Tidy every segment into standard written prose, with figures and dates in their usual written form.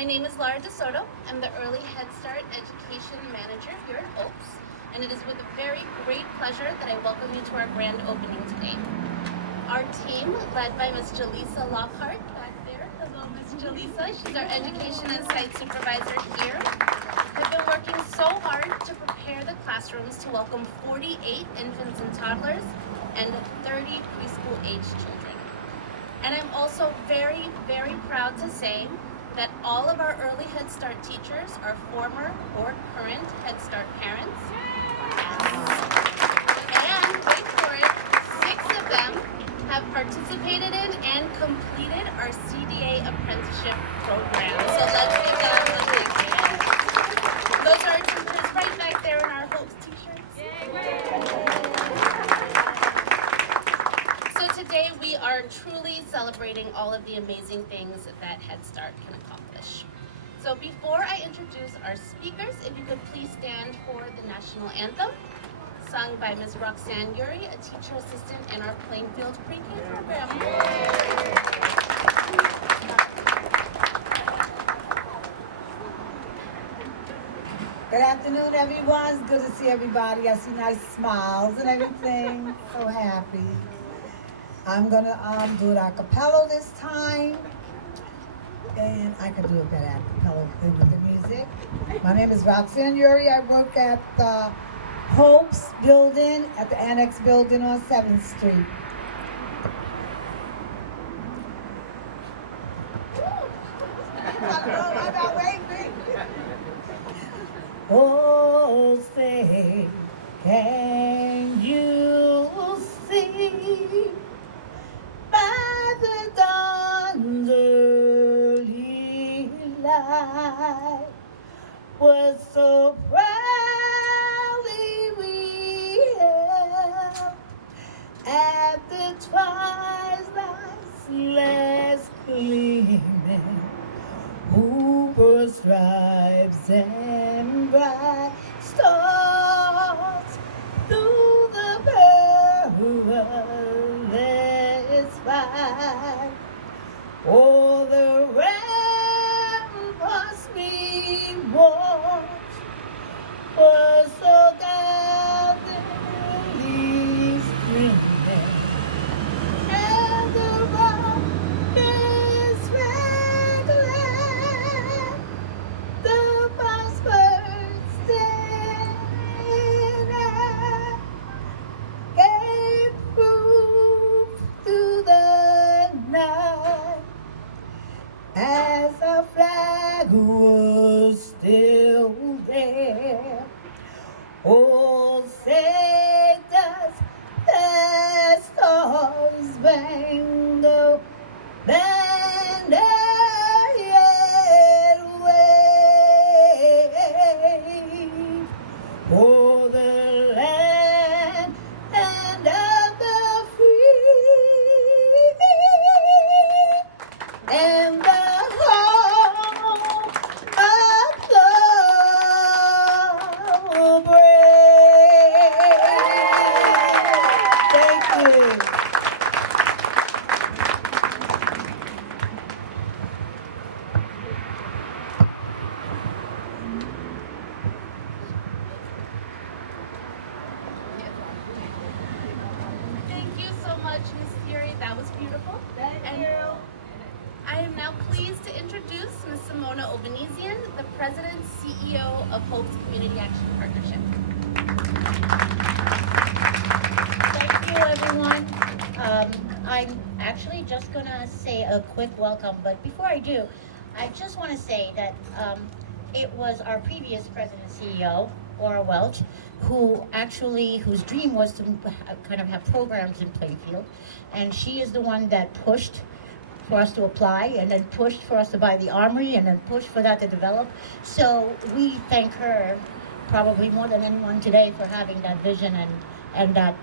My name is Lara DeSoto. I'm the Early Head Start Education Manager here at Hopes, and it is with a very great pleasure that I welcome you to our grand opening today. Our team, led by Ms. Jaleesa Lockhart back there. Hello, Ms. Jaleesa. She's our Education and Site Supervisor here. Have been working so hard to prepare the classrooms to welcome 48 infants and toddlers and 30 preschool-aged children. And I'm also very, very proud to say that all of our Early Head Start teachers are former or current Head Start parents. And wait for it, 6 of them have participated in and completed our CDA apprenticeship program. So let's give them a big hand. Those are our teachers right back there in our Hopes t-shirts. So today we are truly celebrating all of the amazing things that Head Start can accomplish. So before I introduce our speakers, if you could please stand for the national anthem, sung by Ms. Roxanne Yuri, a teacher assistant in our Plainfield pre-K program. Good afternoon, everyone. It's good to see everybody. I see nice smiles and everything. So happy. I'm gonna do it a cappella this time, and I can do it better a cappella than with the music. My name is Roxanne Yuri. I work at the Hopes building, at the Annex building on 7th Street. Oh, say, can you see by the dawn's early light was so proudly we hailed at the twilight's last gleaming, Hooper stripes and bright stars through the perilous fight. Oh, the ramparts we watched were so gallantly streaming, and the rockets raglan, the birds standing gave proof to the night as our flag was still there. Oh, say does the star-spangled banner yet wave for the land and of the free and the home of the brave. Thank you. Thank you so much, Ms. Yuri. That was beautiful. Thank And you. I am now pleased to introduce Ms. Simona Obanesian, the President CEO of Hope's Community Action Partnership. Thank you, everyone. I'm actually just gonna say a quick welcome, but before I do, I just want to say that it was our previous president CEO, Laura Welch, whose dream was to kind of have programs in Plainfield, and she is the one that pushed for us to apply, and then pushed for us to buy the armory, and then pushed for that to develop. So we thank her probably more than anyone today for having that vision and that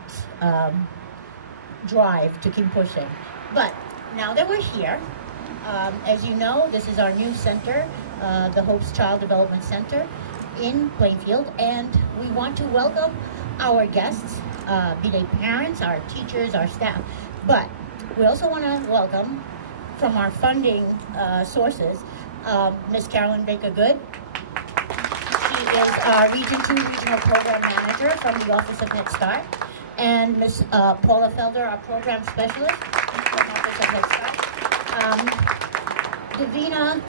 drive to keep pushing. But now that we're here, as you know, this is our new center, the Hopes Child Development Center in Plainfield, and we want to welcome our guests, be they parents, our teachers, our staff. But we also want to welcome from our funding sources Miss Carolyn Baker-Good. She is our Region 2 Regional Program Manager from the Office of Head Start. And Miss Paula Felder, our Program Specialist from the Office of Head Start. Davina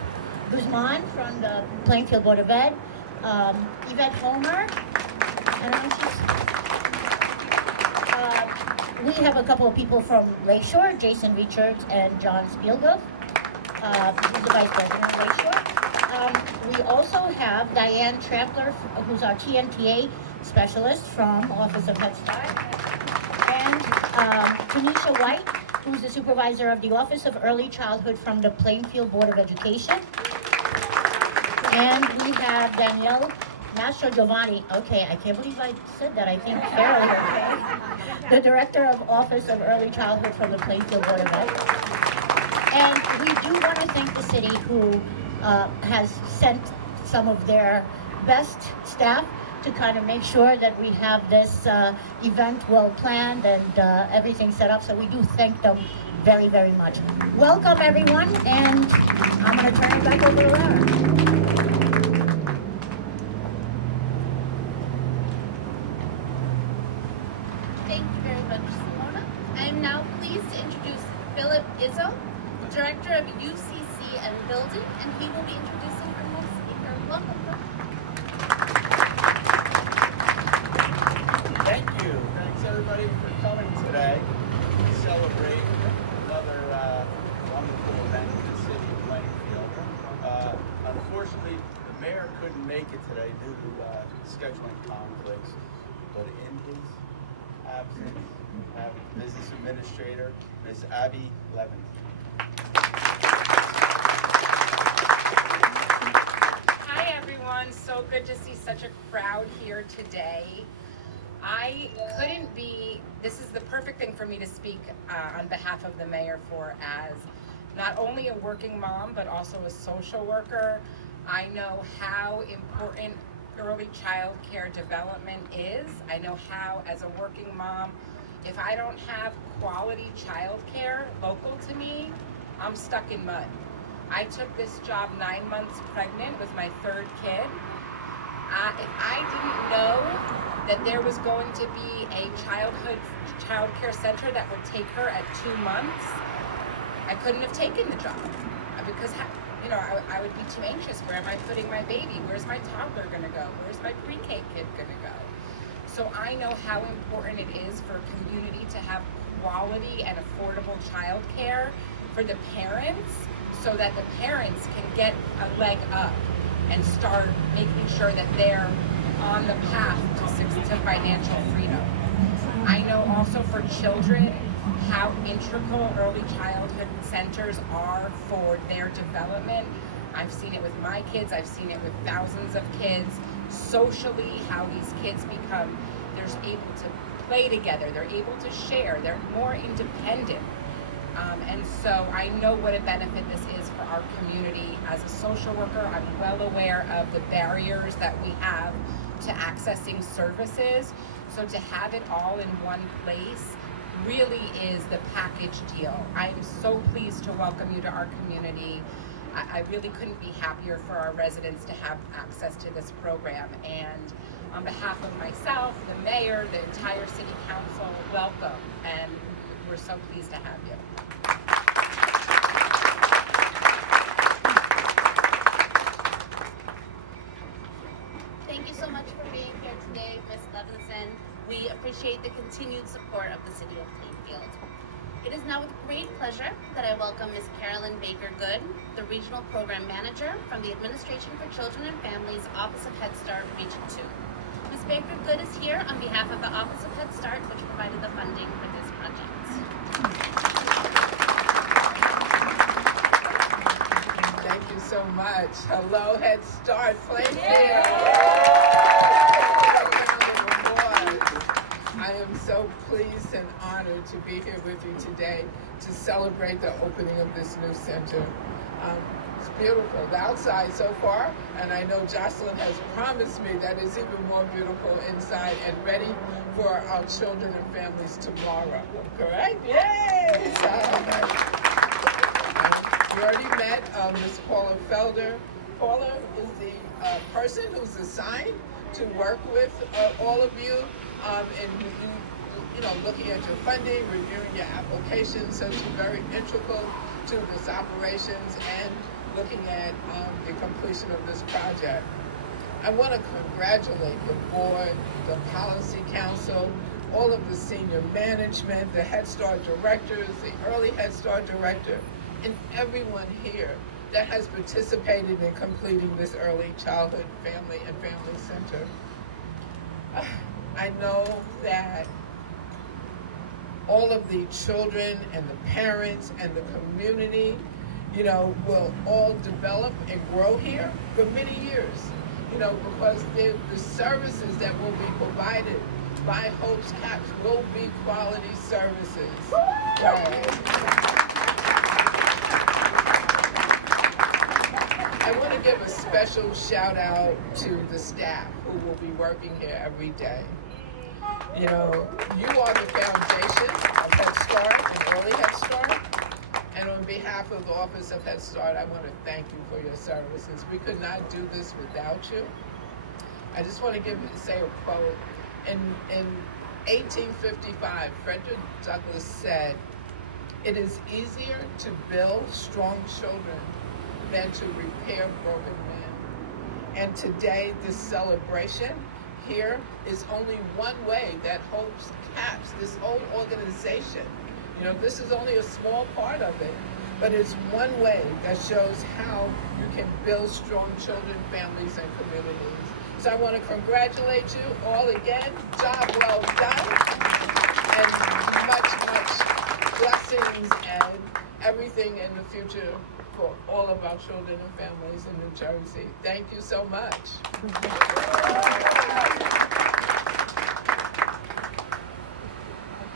Guzman from the Plainfield Board of Ed. Yvette Homer. I don't know if we have a couple of people from Lakeshore, Jason Richards and John Spielgov. He's the Vice President of Lakeshore. We also have Diane Trampler, who's our TNTA Specialist from Office of Head Start. And Tanisha White, who's the Supervisor of the Office of Early Childhood from the Plainfield Board of Education. And we have Danielle Mastro Giovanni. Okay, I can't believe I said that. I think fairly. The Director of Office of Early Childhood from the Plainfield Board of Ed. And we do want to thank the city who has sent some of their best staff to kind of make sure that we have this event well planned and everything set up. So we do thank them very, very much. Welcome everyone, and I'm going to turn it back over to Lara. Thank you very much, Simona. I am now pleased to introduce Philip Izzo, Director of UCC and Building, and he will be introducing our next speaker. Welcome, Philip. Thank you. Thanks everybody for coming today to celebrate another wonderful event in the city of Plainfield. Unfortunately, the mayor couldn't make it today due to scheduling conflicts, but in his absence, we have Business Administrator Ms. Abby Levin. Hi everyone, so good to see such a crowd here today. This is the perfect thing for me to speak on behalf of the mayor for, as not only a working mom, but also a social worker. I know how important early child care development is. I know how, as a working mom, if I don't have quality child care local to me, I'm stuck in mud. I took this job 9 months pregnant with my third kid. If I didn't know that there was going to be a child care center that would take her at 2 months, I couldn't have taken the job, because I would be too anxious. Where am I putting my baby? Where's my toddler gonna go? Where's my pre-K kid gonna go? So I know how important it is for a community to have quality and affordable child care for the parents, so that the parents can get a leg up and start making sure that they're on the path to financial freedom. I know also for children how integral early childhood centers are for their development. I've seen it with my kids, I've seen it with thousands of kids. Socially, how these kids they're able to play together, they're able to share, they're more independent. And so I know what a benefit this is for our community. As a social worker, I'm well aware of the barriers that we have to accessing services. So to have it all in one place really is the package deal. I am so pleased to welcome you to our community. I really couldn't be happier for our residents to have access to this program. And on behalf of myself, the mayor, the entire city council, welcome. And we're so pleased to have you. Thank you so much for being here today, Ms. Levinson. We appreciate the continued support of the city of Plainfield. It is now with great pleasure that I welcome Ms. Carolyn Baker-Good, the Regional Program Manager from the Administration for Children and Families Office of Head Start, Region 2. Ms. Baker-Good is here on behalf of the Office of Head Start, which provided the funding for this project. Thank you so much. Hello, Head Start, Plainfield. I am so pleased and honored to be here with you today to celebrate the opening of this new center. It's beautiful. The outside so far, and I know Jocelyn has promised me that it's even more beautiful inside and ready for our children and families tomorrow. Correct? Yay! You already met Ms. Paula Felder. Paula is the person who's assigned to work with all of you in looking at your funding, reviewing your applications. So she's very integral to this operations and looking at the completion of this project. I want to congratulate the board, the policy council, all of the senior management, the Head Start directors, the early Head Start director, and everyone here that has participated in completing this early childhood family and family center. I know that all of the children and the parents and the community, will all develop and grow here for many years, because the services that will be provided by Hope's Caps will be quality services. I want to give a special shout out to the staff who will be working here every day. You are the foundation of Head Start and Early Head Start. And on behalf of the Office of Head Start, I want to thank you for your services. We could not do this without you. I just want to say a quote. In 1855, Frederick Douglass said, "It is easier to build strong children than to repair broken men." And today, this celebration here is only one way that Hope's Caps, this whole organization, this is only a small part of it, but it's one way that shows how you can build strong children, families, and communities. So I want to congratulate you all again. Job well done. And much, much blessings and everything in the future for all of our children and families in New Jersey. Thank you so much.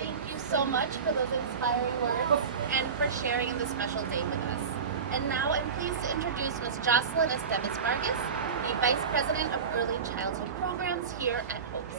Thank you so much for those inspiring words and for sharing this special day with us. And now I'm pleased to introduce Ms. Jocelyn Estevez Vargas, the Vice President of Early Childhood Programs here at Hope's.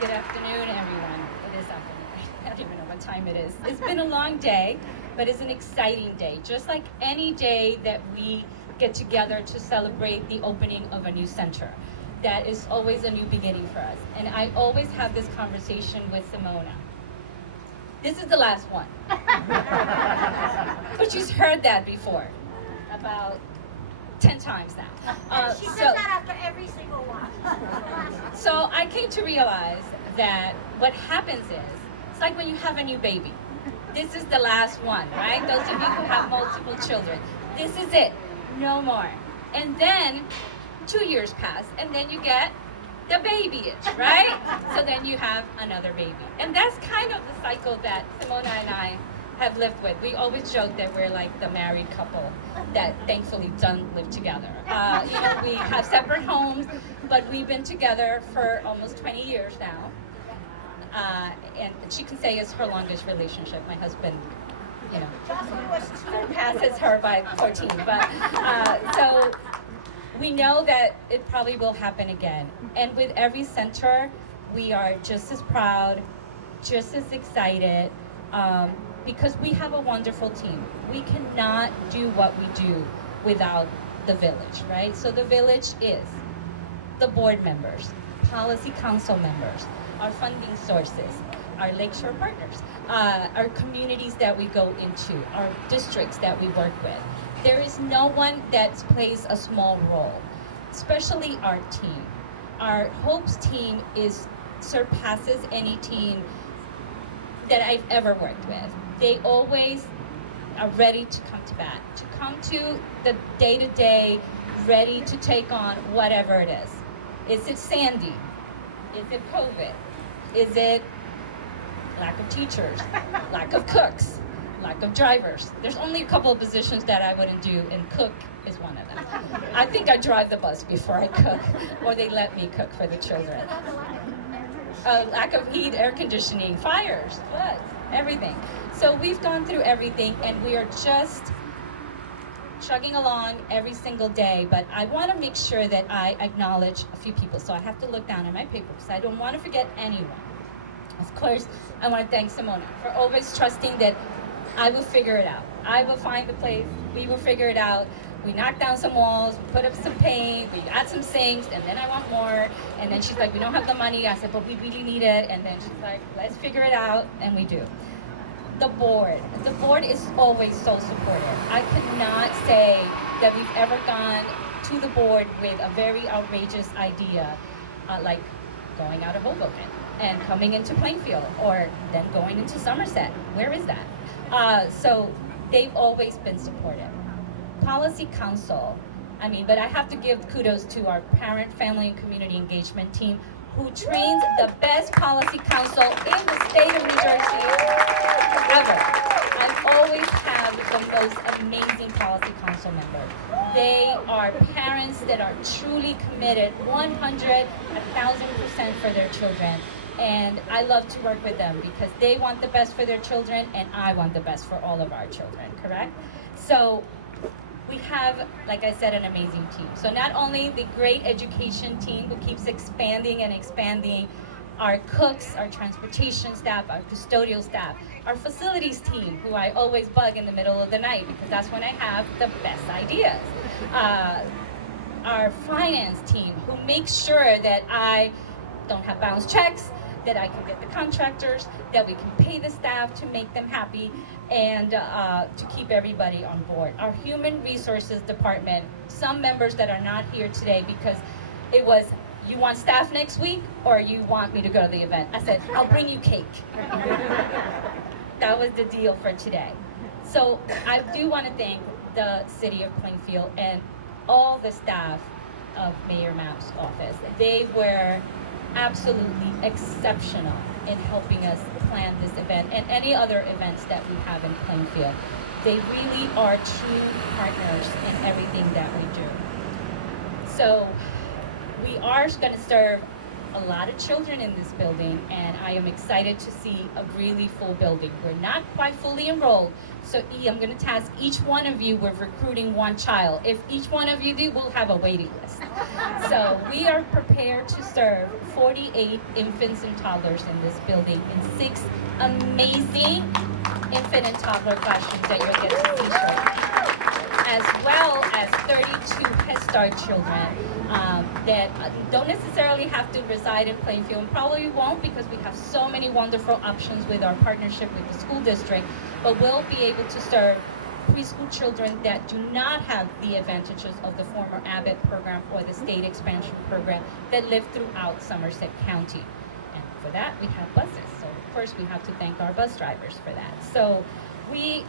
Good afternoon, everyone. It is afternoon. I don't even know what time it is. It's been a long day, but it's an exciting day. Just like any day that we get together to celebrate the opening of a new center. That is always a new beginning for us. And I always have this conversation with Simona. This is the last one. But she's heard that before, about 10 times now. She says that after every single one. So I came to realize that what happens is, it's like when you have a new baby. This is the last one, right? Those of you who have multiple children. This is it, no more. And then 2 years pass, and then you get the baby itch, right? So then you have another baby. And that's kind of the cycle that Simona and I have lived with. We always joke that we're like the married couple that thankfully don't live together. We have separate homes, but we've been together for almost 20 years now. And she can say it's her longest relationship. My husband, surpasses her by 14. But so we know that it probably will happen again. And with every center, we are just as proud, just as excited, because we have a wonderful team. We cannot do what we do without the village, right? So the village is the board members, policy council members, our funding sources, our Lakeshore partners, our communities that we go into, our districts that we work with. There is no one that plays a small role, especially our team. Our Hope's team surpasses any team that I've ever worked with. They always are ready to come to bat, to come to the day-to-day, ready to take on whatever it is. Is it Sandy? Is it COVID? Is it lack of teachers, lack of cooks, lack of drivers? There's only a couple of positions that I wouldn't do, and cook is one of them. I think I drive the bus before I cook, or they let me cook for the children. Lack of heat, air conditioning, fires, floods, everything. So we've gone through everything, and we are just chugging along every single day, but I want to make sure that I acknowledge a few people. So I have to look down at my paper because I don't want to forget anyone. Of course, I want to thank Simona for always trusting that I will figure it out. I will find the place, we will figure it out. We knock down some walls, we put up some paint, we add some sinks, and then I want more. And then she's like, we don't have the money. I said, but we really need it. And then she's like, let's figure it out, and we do. The board is always so supportive. I cannot say that we've ever gone to the board with a very outrageous idea, like going out of Hoboken and coming into Plainfield, or then going into Somerset. Where is that? So they've always been supportive. Policy Council, but I have to give kudos to our parent, family, and community engagement team, who trains the best policy council in the state of New Jersey ever. I've always had the most amazing policy council members. They are parents that are truly committed 100, 1,000% for their children. And I love to work with them because they want the best for their children and I want the best for all of our children, correct? So we have, like I said, an amazing team. So not only the great education team who keeps expanding and expanding, our cooks, our transportation staff, our custodial staff, our facilities team, who I always bug in the middle of the night because that's when I have the best ideas. Our finance team, who makes sure that I don't have bounce checks, that I can get the contractors, that we can pay the staff to make them happy, and to keep everybody on board. Our human resources department, some members that are not here today because it was, you want staff next week or you want me to go to the event? I said, I'll bring you cake. That was the deal for today. So I do want to thank the city of Plainfield and all the staff of Mayor Mapp's office. They were absolutely exceptional in helping us plan this event and any other events that we have in Plainfield. They really are true partners in everything that we do. So we are going to serve a lot of children in this building, and I am excited to see a really full building. We're not quite fully enrolled, so I'm going to task each one of you with recruiting one child. If each one of you do, we'll have a waiting list. So we are prepared to serve 48 infants and toddlers in this building in 6 amazing infant and toddler classrooms that you'll get to see shortly, as well as 32 Head Start children that don't necessarily have to reside in Plainfield, and probably won't because we have so many wonderful options with our partnership with the school district, but we'll be able to serve preschool children that do not have the advantages of the former Abbott program or the state expansion program that live throughout Somerset County. And for that, we have buses. So of course, we have to thank our bus drivers for that. So we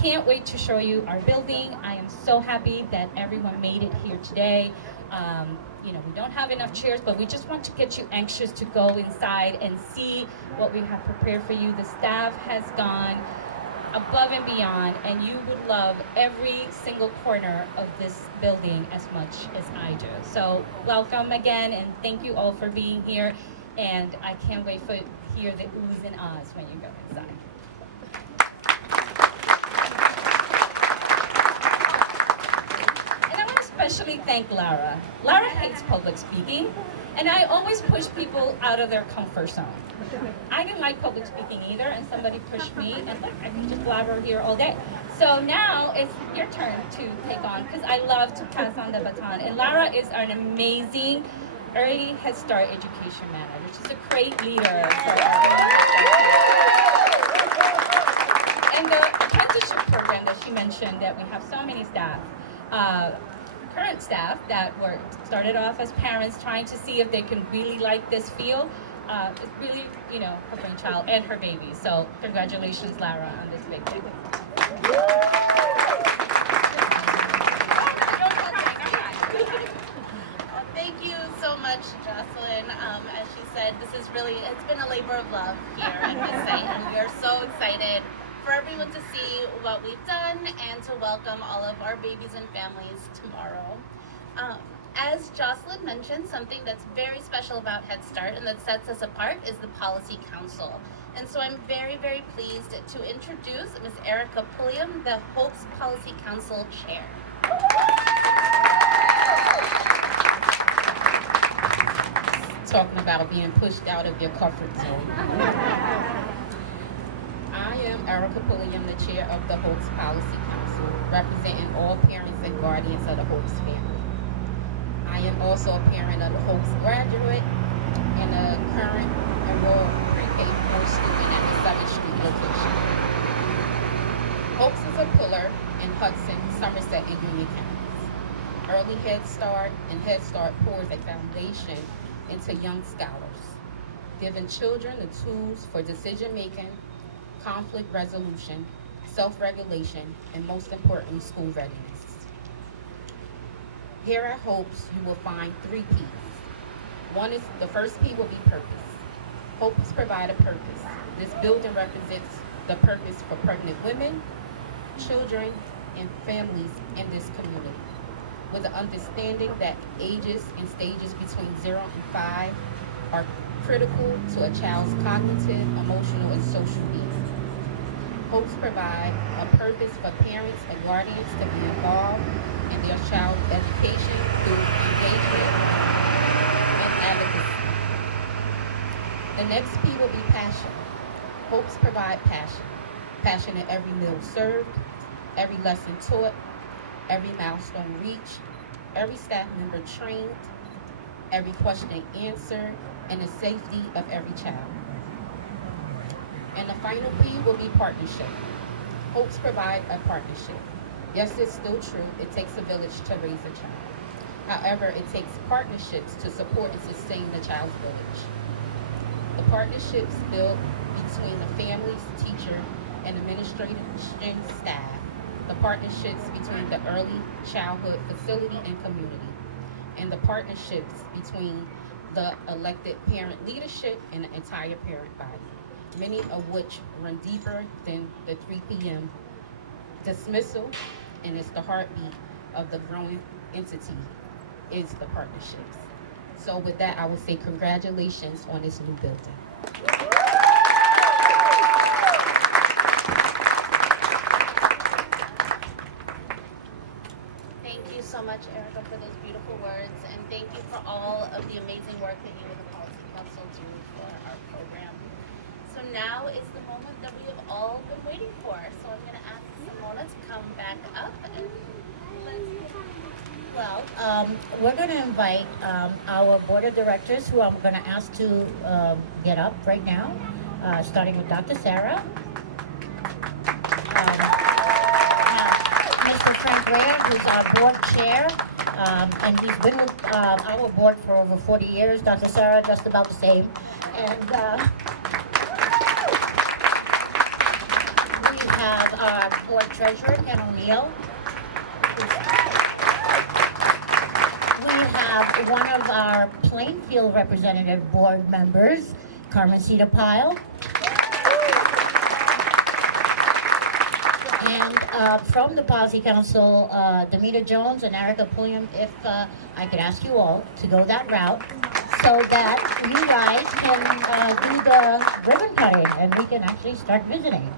can't wait to show you our building. I am so happy that everyone made it here today. We don't have enough chairs, but we just want to get you anxious to go inside and see what we have prepared for you. The staff has gone above and beyond, and you would love every single corner of this building as much as I do. So welcome again, and thank you all for being here. And I can't wait to hear the oohs and ahs when you go inside. Especially thank Lara. Lara hates public speaking, and I always push people out of their comfort zone. I didn't like public speaking either, and somebody pushed me, and I can just blabber here all day. So now it's your turn to take on, because I love to pass on the baton. And Lara is an amazing early Head Start education manager. She's a great leader for and the apprenticeship program that she mentioned, that we have so many staff. Current staff that were started off as parents trying to see if they can really like this field. It's really, her brainchild and her baby. So congratulations, Lara, on this big day. Thank you so much, Jocelyn. As she said, it's been a labor of love here at this site, and we are so excited for everyone to see what we've done and to welcome all of our babies and families tomorrow. As Jocelyn mentioned, something that's very special about Head Start and that sets us apart is the Policy Council. And so I'm very, very pleased to introduce Ms. Erica Pulliam, the Hope's Policy Council Chair. talking about being pushed out of your comfort zone. I am Erica Pulliam, the chair of the Holtz Policy Council, representing all parents and guardians of the Holtz family. I am also a parent of the Holtz graduate and a current enrolled pre-K 4 student at the 7th Street location. Holtz is a pillar in Hudson, Somerset, and Union counties. Early Head Start and Head Start pours a foundation into young scholars, giving children the tools for decision-making, conflict resolution, self-regulation, and most importantly, school readiness. Here at Holtz, you will find 3 P's. The first P will be purpose. Holtz provide a purpose. This building represents the purpose for pregnant women, children, and families in this community, with the understanding that ages and stages between 0 and 5 are critical to a child's cognitive, emotional, and social needs. Holtz provide a purpose for parents and guardians to be involved in their child's education through engagement and advocacy. The next P will be passion. Holtz provide passion. Passion in every meal served, every lesson taught, every milestone reached, every staff member trained, every question answered, and the safety of every child. And the final P will be partnership. Holtz provide a partnership. Yes, it's still true. It takes a village to raise a child. However, it takes partnerships to support and sustain the child's village. The partnerships built between the families, teacher, and administrative staff. The partnerships between the early childhood facility and community. And the partnerships between the elected parent leadership and the entire parent body, many of which run deeper than the 3 p.m. dismissal, and it's the heartbeat of the growing entity is the partnerships. So with that, I will say congratulations on this new building. Thank you so much, Erica, for those beautiful words, and thank you for all of the amazing work that you and the Policy Council do for our program. So now is the moment that we have all been waiting for. So I'm going to ask Simona to come back up and let's get on. Well, we're going to invite our board of directors, who I'm going to ask to get up right now, starting with Dr. Sarah. Mr. Frank Rea, who's our board chair, and he's been with our board for over 40 years. Dr. Sarah, just about the same. And we have our board treasurer, Ken O'Neill. We have one of our Plainfield representative board members, Carmen Cedar Pyle. And from the Policy Council, Demita Jones and Erica Pulliam, if I could ask you all to go that route so that you guys can do the ribbon cutting and we can actually start visiting.